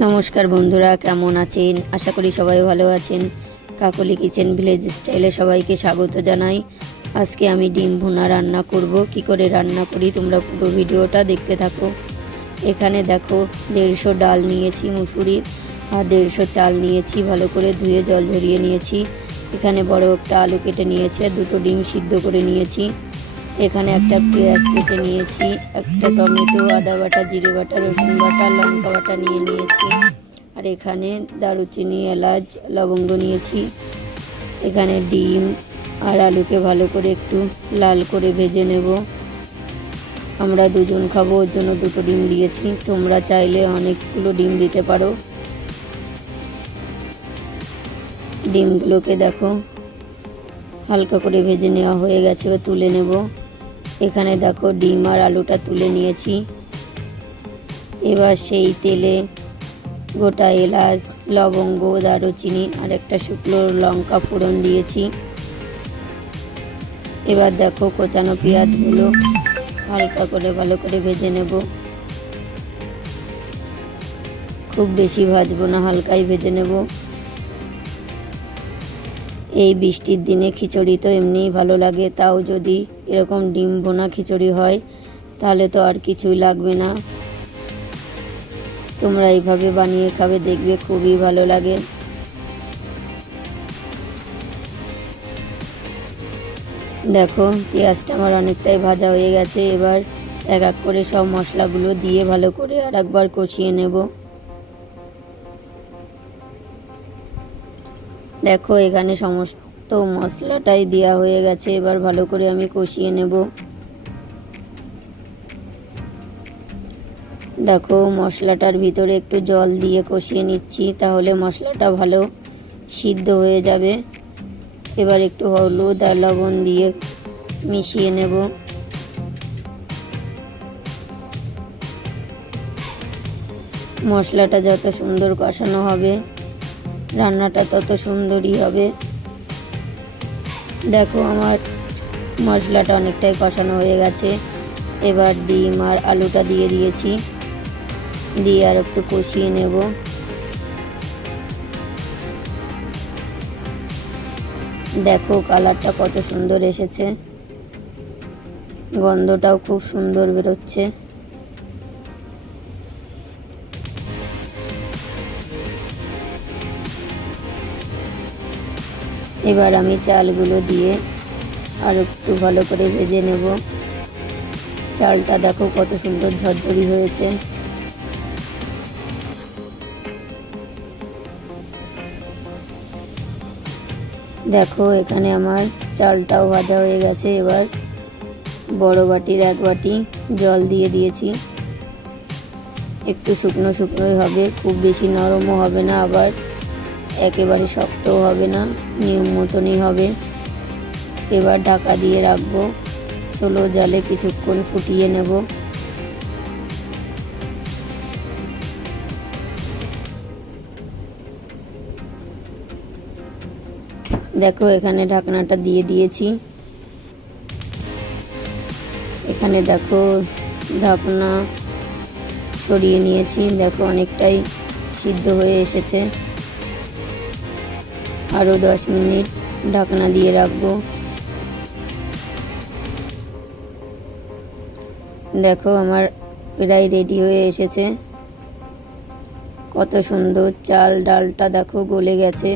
নমস্কার বন্ধুরা, কেমন আছেন? আশা করি সবাই ভালো আছেন। কাকলি কিচেন ভিলেজ স্টাইলে সবাইকে স্বাগত জানাই। আজকে আমি ডিম ভুনা রান্না করব। কি করে রান্না করি তোমরা পুরো ভিডিওটা দেখতে থাকো। এখানে দেখো, দেড়শো ডাল নিয়েছি মুসুরির আর দেড়শো চাল নিয়েছি, ভালো করে ধুয়ে জল ঝরিয়ে নিয়েছি। এখানে বড় একটা আলু কেটে নিয়েছে দুটো ডিম সিদ্ধ করে নিয়েছি। এখানে একটা পেঁয়াজ কেটে নিয়েছি, একটা টমেটো, আদা বাটা, জিরে বাটা, রসুন বাটা, লঙ্কা বাটা নিয়ে নিয়েছি। আর এখানে দারুচিনি, এলাচ, লবঙ্গ নিয়েছি। এখানে ডিম আর আলুকে ভালো করে একটু লাল করে ভেজে নেব। আমরা দুজন খাব, ওর জন্য দুটো ডিম দিয়েছি। তোমরা চাইলে অনেকগুলো ডিম দিতে পারো। ডিমগুলোকে দেখো, হালকা করে ভেজে নেওয়া হয়ে গেছে, এবার তুলে নেব। এখানে দেখো ডিম আর আলুটা তুলে নিয়েছি। এবার সেই তেলে গোটা এলাচ, লবঙ্গ, দারুচিনি আর একটা শুকনো লঙ্কা ফোড়ন দিয়েছি। এবার দেখো কোচানো পেঁয়াজগুলো হালকা করে ভালো করে ভেজে নেব। খুব বেশি ভাজবো না, হালকাই ভেজে নেব। এই বৃষ্টির দিনে খিচুড়ি তো এমনিই ভালো লাগে, তাও যদি এরকম ডিম বোনা খিচুড়ি হয়, তাহলে তো আর কিছুই লাগবে না। তোমরা এইভাবে বানিয়ে খাবে, দেখবে খুবই ভালো লাগে। দেখো, পেঁয়াজটা আমার অনেকটাই ভাজা হয়ে গেছে, এবার এক এক করে সব মশলাগুলো দিয়ে ভালো করে আর একবার কষিয়ে নেব। দেখো, এখানে সমস্ত মশলাটাই দেওয়া হয়ে গেছে। এবার ভালো করে আমি কষিয়ে নেব। দেখো, মশলাটার ভিতরে একটু জল দিয়ে কষিয়ে নিচ্ছি, তাহলে মশলাটা ভালো সিদ্ধ হয়ে যাবে। এবার একটু হলুদ আর লবণ দিয়ে মিশিয়ে নেব। মশলাটা যত সুন্দর কষানো হবে। রান্নাটা তত সুন্দরই হবে। দেখো আমার মশলাটা অনেকটাই কষানো হয়ে গেছে। এবার ডিম আর আলুটা দিয়ে দিয়েছি। দিয়ে আর একটু কষিয়ে নেব। দেখো কালারটা কত সুন্দর এসেছে। গন্ধটাও খুব সুন্দর বেরোচ্ছে। এবার আমি চালগুলো দিয়ে আর একটু ভালো করে ভেজে নেব। চালটা দেখো কত সুন্দর ঝরঝরি হয়েছে। দেখো এখানে আমার চালটাও ভাজা হয়ে গেছে। এবার বড় বাটির এক বাটি জল দিয়ে দিয়েছি। একটু শুকনো শুকনোই হবে, খুব বেশি নরমও হবে না, আবার একেবারে শক্তও হবে না নিয়ম মতনই হবে। এবার ঢাকা দিয়ে রাখব। স্লো জালে কিছুক্ষণ ফুটিয়ে নেব। দেখো, এখানে ঢাকনাটা দিয়ে দিয়েছি। এখানে দেখো, ঢাকনা সরিয়ে নিয়েছি। দেখো, অনেকটাই সিদ্ধ হয়ে এসেছে। আরও দশ মিনিট ঢাকনা দিয়ে রাখব। দেখো আমার প্রায় রেডি হয়ে এসেছে। কত সুন্দর চাল ডালটা দেখো গলে গেছে।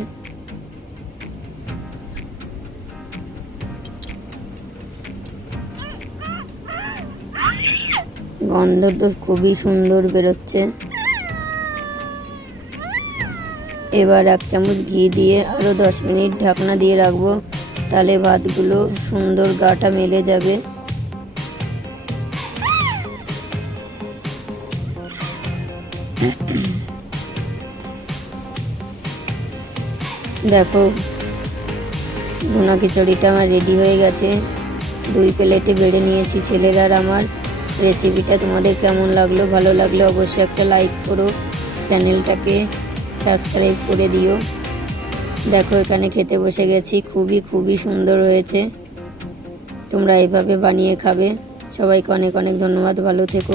গন্ধটা খুবই সুন্দর বেরোচ্ছে। এবার এক চামচ ঘি দিয়ে আরও দশ মিনিট ঢাকনা দিয়ে রাখব। তাহলে ভাতগুলো সুন্দর গাটা মেলে যাবে। দেখো, ভুনা খিচুড়িটা আমার রেডি হয়ে গেছে। দুই প্লেটে বেড়ে নিয়েছি ছেলেরা আর আমার। রেসিপিটা তোমাদের কেমন লাগল, ভালো লাগলে অবশ্যই একটা লাইক করো। চ্যানেলটাকে সাবস্ক্রাইব করে দিও। দেখো, এখানে খেতে বসে গেছি। খুবই খুবই সুন্দর হয়েছে। তোমরা এভাবে বানিয়ে খাবে। সবাইকে অনেক অনেক ধন্যবাদ। ভালো থেকো।